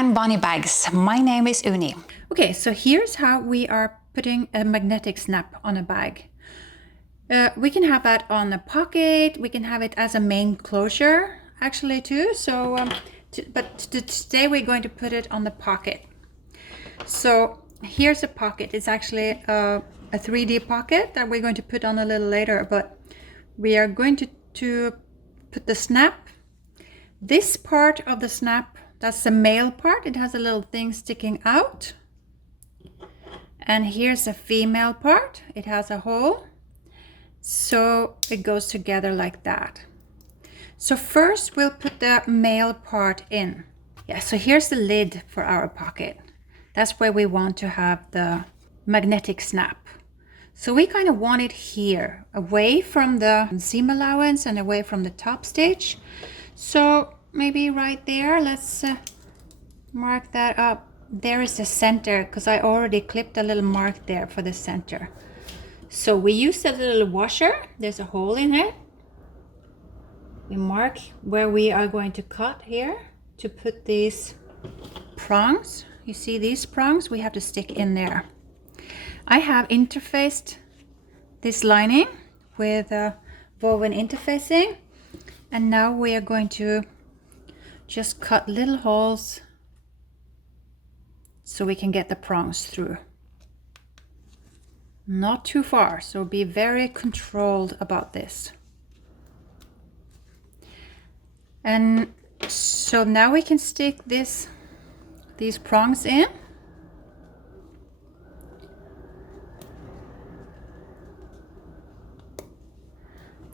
and Bonney bags. My name is Uni. Okay, so here's how we are putting a magnetic snap on a bag. We can have that on a pocket. We can have it as a main closure actually too. So, today we're going to put it on the pocket. So here's a pocket. It's actually a 3D pocket that we're going to put on a little later, but we are going to put the snap. This part of the snap, that's the male part. It has a little thing sticking out. And here's the female part. It has a hole. So it goes together like that. So first we'll put the male part in. Yeah, so here's the lid for our pocket. That's where we want to have the magnetic snap. So we kind of want it here, away from the seam allowance and away from the top stitch. So maybe right there, let's mark that up. There is the center, because I already clipped a little mark there for the center. So we use a little washer. There's a hole in it. We mark where we are going to cut here to put these prongs. You see these prongs? We have to stick in there. I have interfaced this lining with woven interfacing, and now we are going to just cut little holes so we can get the prongs through. Not too far, so be very controlled about this. And so now we can stick these prongs in.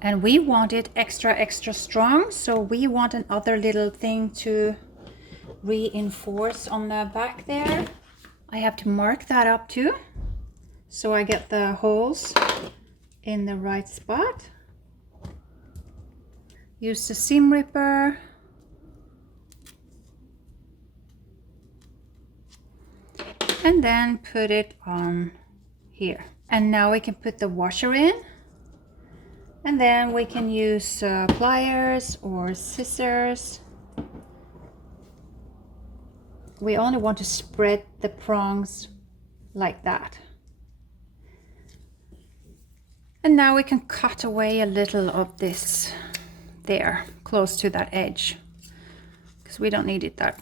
And we want it extra strong, so we want another little thing to reinforce on the back there. I have to mark that up too, so I get the holes in the right spot. Use the seam ripper. And then put it on here. And now we can put the washer in. And then we can use pliers or scissors. We only want to spread the prongs like that. And now we can cut away a little of this there, close to that edge, because we don't need it that.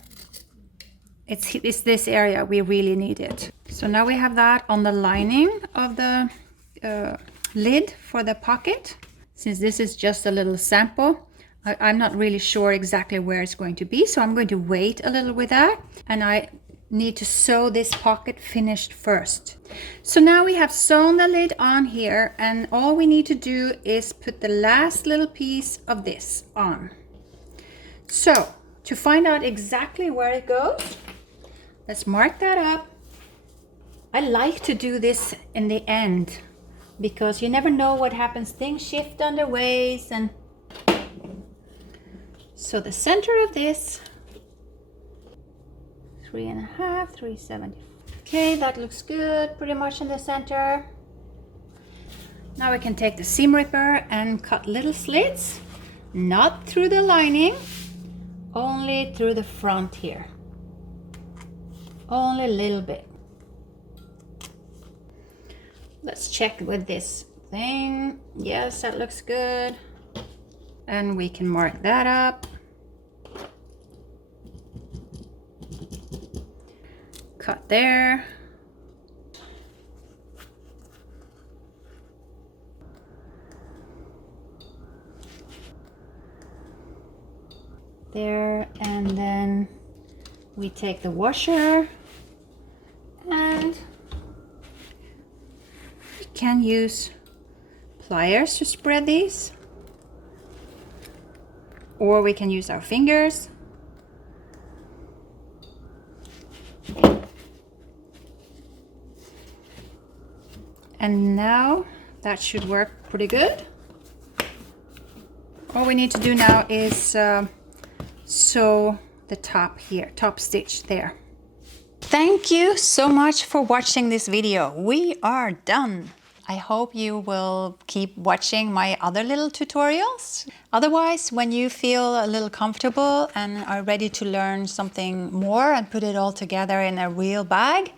It's this area we really need it. So now we have that on the lining of the lid for the pocket. Since this is just a little sample, I'm not really sure exactly where it's going to be, so I'm going to wait a little with that, and I need to sew this pocket finished first. So now we have sewn the lid on here, and all we need to do is put the last little piece of this on. So to find out exactly where it goes, let's mark that up. I like to do this in the end, because you never know what happens. Things shift on their ways. And so the center of this, 3.5, 370. Okay, that looks good, pretty much in the center. Now we can take the seam ripper and cut little slits, not through the lining, only through the front here. Only a little bit. Let's check with this thing. Yes, that looks good. And we can mark that up. Cut there. There, and then we take the washer, and we can use pliers to spread these, or we can use our fingers. And now that should work pretty good. All we need to do now is sew the top here, top stitch there. Thank you so much for watching this video. We are done. I hope you will keep watching my other little tutorials. Otherwise, when you feel a little comfortable and are ready to learn something more and put it all together in a real bag,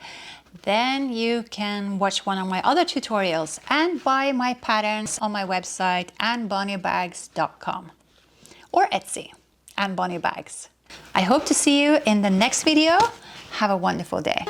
then you can watch one of my other tutorials and buy my patterns on my website annbonneybags.com or Etsy, Ann Bonney Bags. I hope to see you in the next video. Have a wonderful day.